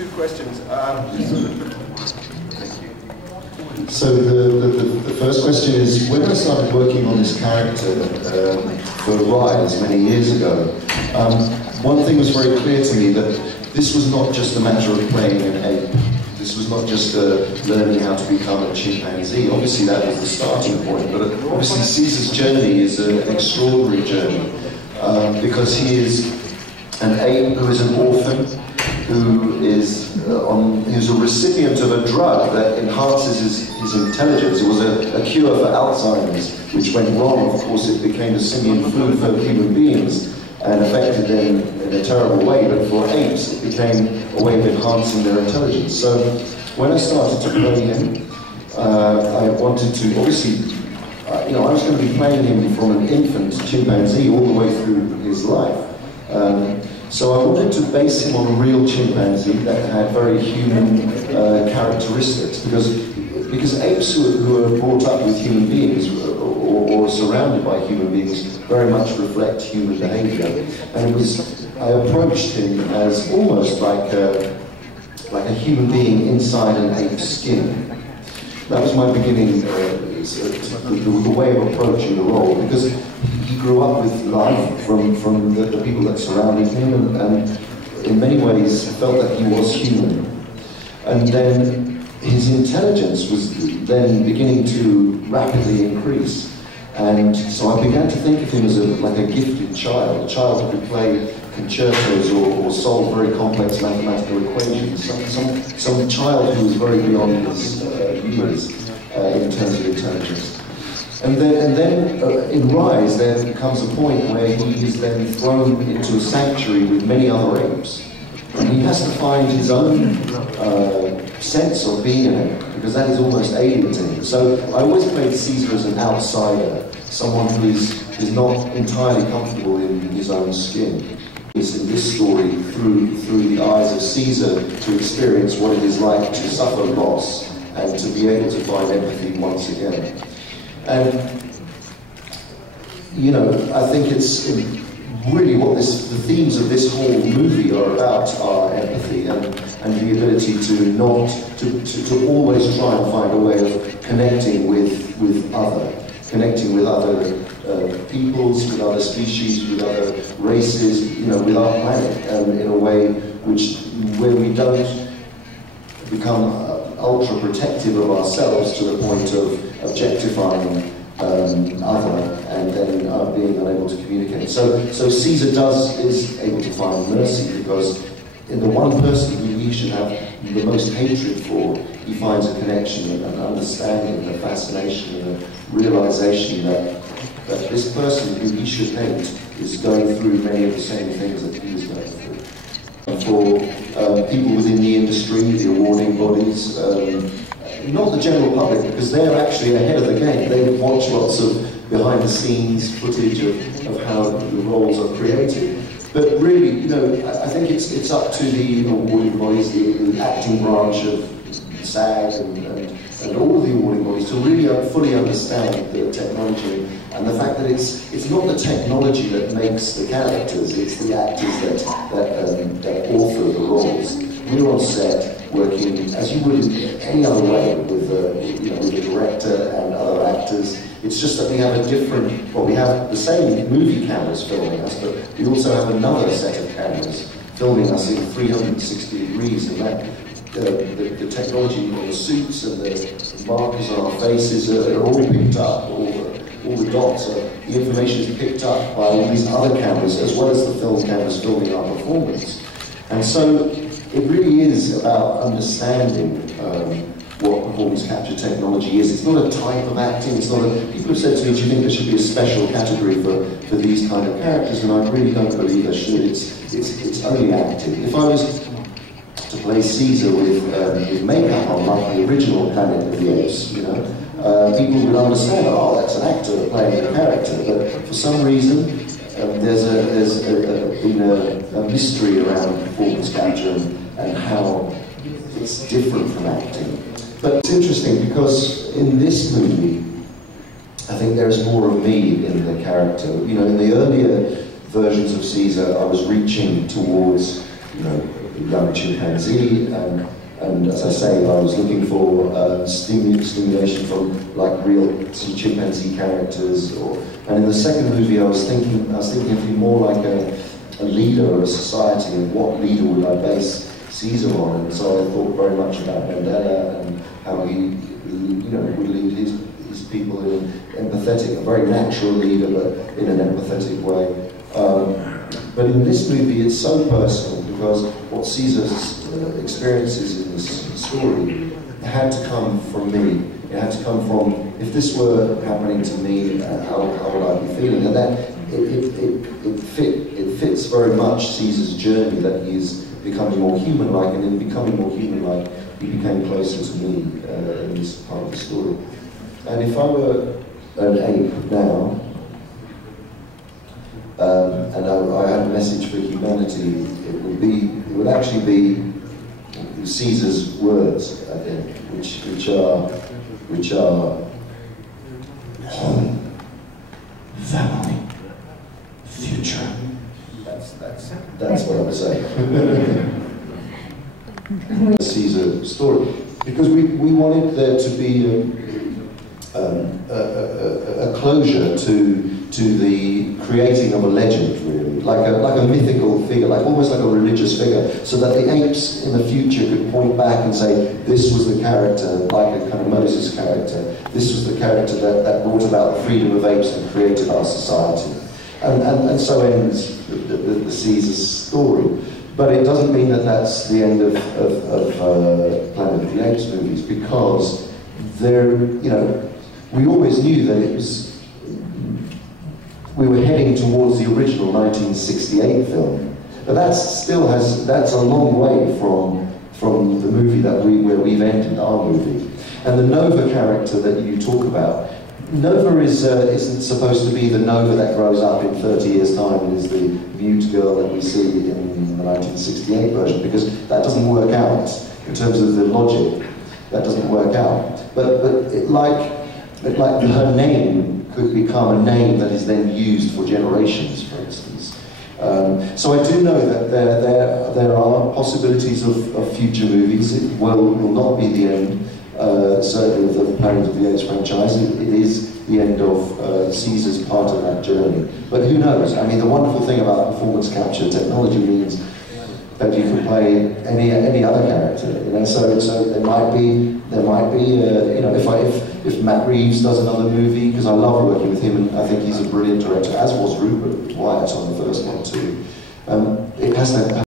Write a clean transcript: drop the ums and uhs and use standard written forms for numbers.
Two questions. Thank you. So the first question is, when I started working on this character for Rise many years ago, one thing was very clear to me, that this was not just a matter of playing an ape. This was not just learning how to become a chimpanzee. Obviously that was the starting point, but obviously Caesar's journey is an extraordinary journey, because he is an ape who is an orphan, who's a recipient of a drug that enhances his intelligence. It was a cure for Alzheimer's, which went wrong. Of course, it became a simian flu for human beings and affected them in a terrible way, but for apes it became a way of enhancing their intelligence. So when I started to play him, I wanted to, obviously, I was going to be playing him from an infant chimpanzee all the way through his life. So I wanted to base him on a real chimpanzee that had very human characteristics, because apes who are brought up with human beings or surrounded by human beings very much reflect human behavior. And I approached him as almost like a human being inside an ape's skin. That was my beginning, the way of approaching the role, because he grew up with life from the people that surrounded him, and in many ways felt that he was human. And then his intelligence was then beginning to rapidly increase. And so I began to think of him as like a gifted child, a child who could play concertos or solve very complex mathematical equations, some child who was very beyond his years in terms of intelligence. And then in Rise, there comes a point where he is then thrown into a sanctuary with many other apes. And he has to find his own sense of being an ape, because that is almost alien to him. So I always played Caesar as an outsider, someone who is not entirely comfortable in his own skin. It's in this story through the eyes of Caesar to experience what it is like to suffer loss and to be able to find empathy once again. And, I think it's really what the themes of this whole movie are about are empathy and the ability to always try and find a way of connecting with other peoples, with other species, with other races, with our planet, in a way where we don't become ultra protective of ourselves to the point of objectifying other and then being unable to communicate. So Caesar is able to find mercy, because in the one person who he should have the most hatred for, he finds a connection and an understanding and a fascination and a realization that this person who he should hate is going through many of the same things that he is going through. And for people within the industry, the awarding bodies, not the general public, because they're actually ahead of the game. They watch lots of behind-the-scenes footage of how the roles are created. But really, I think it's up to the awarding bodies, the acting branch of SAG and all the awarding bodies to really fully understand the technology and the fact that it's not the technology that makes the characters, it's the actors that author the roles. We're on set working as you would in any other way with the director and other actors. It's just that we have we have the same movie cameras filming us, but we also have another set of cameras filming us in 360 degrees, and that the technology on the suits and the markers on our faces are all picked up, all the dots, the information is picked up by all these other cameras, as well as the film cameras filming our performance. And so it really is about understanding what performance capture technology is. It's not a type of acting, people have said to me, do you think there should be a special category for these kind of characters? And I really don't believe there should. It's only acting. If I was to play Caesar with makeup on, like the original Planet of the Apes, people would understand, oh, that's an actor playing a character. But for some reason, there's been a mystery around performance capture and how it's different from acting. But it's interesting because in this movie, I think there's more of me in the character. In the earlier versions of Caesar, I was reaching towards, young chimpanzee, and as I say, I was looking for stimulation from like real chimpanzee characters. And in the second movie, I was thinking of him more like a leader of a society, and what leader would I base Caesar on? And so I thought very much about Mandela and how he, would lead his people in an empathetic, a very natural leader, but in an empathetic way. But in this movie, it's so personal because what Caesar's experiences in this story had to come from me. It had to come from, if this were happening to me, how would I be feeling? And that it fits very much Caesar's journey, that he's becoming more human-like, and in becoming more human-like, he became closer to me in this part of the story. And if I were an ape now, and I had a message for humanity, it would actually be Caesar's words, I think, which are home, family, future. That's what I would say. Caesar story, because we wanted there to be a closure to the creating of a legend, really, like a mythical figure, almost like a religious figure, so that the apes in the future could point back and say, this was the character, like a kind of Moses character, this was the character that brought about the freedom of apes and created our society. And so ends the Caesar story. But it doesn't mean that that's the end of Planet of the Apes movies, because we always knew that we were heading towards the original 1968 film. But that's a long way from the movie where we've ended our movie. And the Nova character that you talk about, Nova isn't supposed to be the Nova that grows up in 30 years' time and is the mute girl that we see in the 1968 version, because that doesn't work out in terms of the logic. That doesn't work out. But her name could become a name that is then used for generations, for instance. So I do know that there are possibilities of future movies. It will not be the end. Certainly of the Planet of the Apes franchise, it is the end of Caesar's part of that journey. But who knows? I mean, the wonderful thing about performance capture technology means that you can play any other character. So there might be if Matt Reeves does another movie, because I love working with him and I think he's a brilliant director, as was Rupert Wyatt on the first one too. It has to